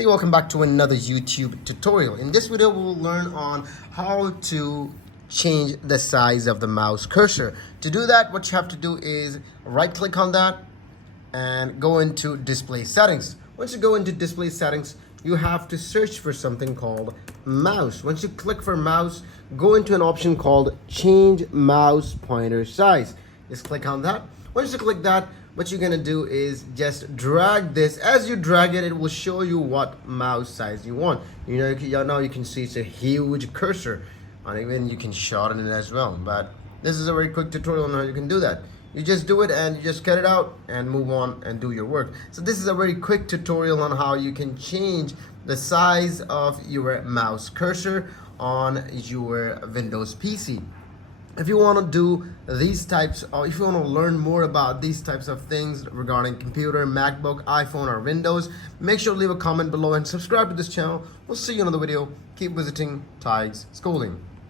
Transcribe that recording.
Hey, welcome back to another YouTube tutorial. In this video, we'll learn on how to change the size of the mouse cursor. To do that, what you have to do is right click on that and go into display settings. Once you go into display settings, you have to search for something called mouse. Once you click for mouse, go into an option called change mouse pointer size. Just click on that. Once you click that, what you're gonna do is just drag this. As you drag it, it will show you what mouse size you want. Now you can see it's a huge cursor, and even you can shorten it as well. But this is a very quick tutorial on how you can do that. You just do it and you just cut it out and move on and do your work. So this is a very quick tutorial on how you can change the size of your mouse cursor on your Windows PC. If you want to do these types, or if you want to learn more about these types of things regarding computer, MacBook, iPhone, or Windows, make sure to leave a comment below and subscribe to this channel. We'll see you in another video. Keep visiting Tigez Schooling.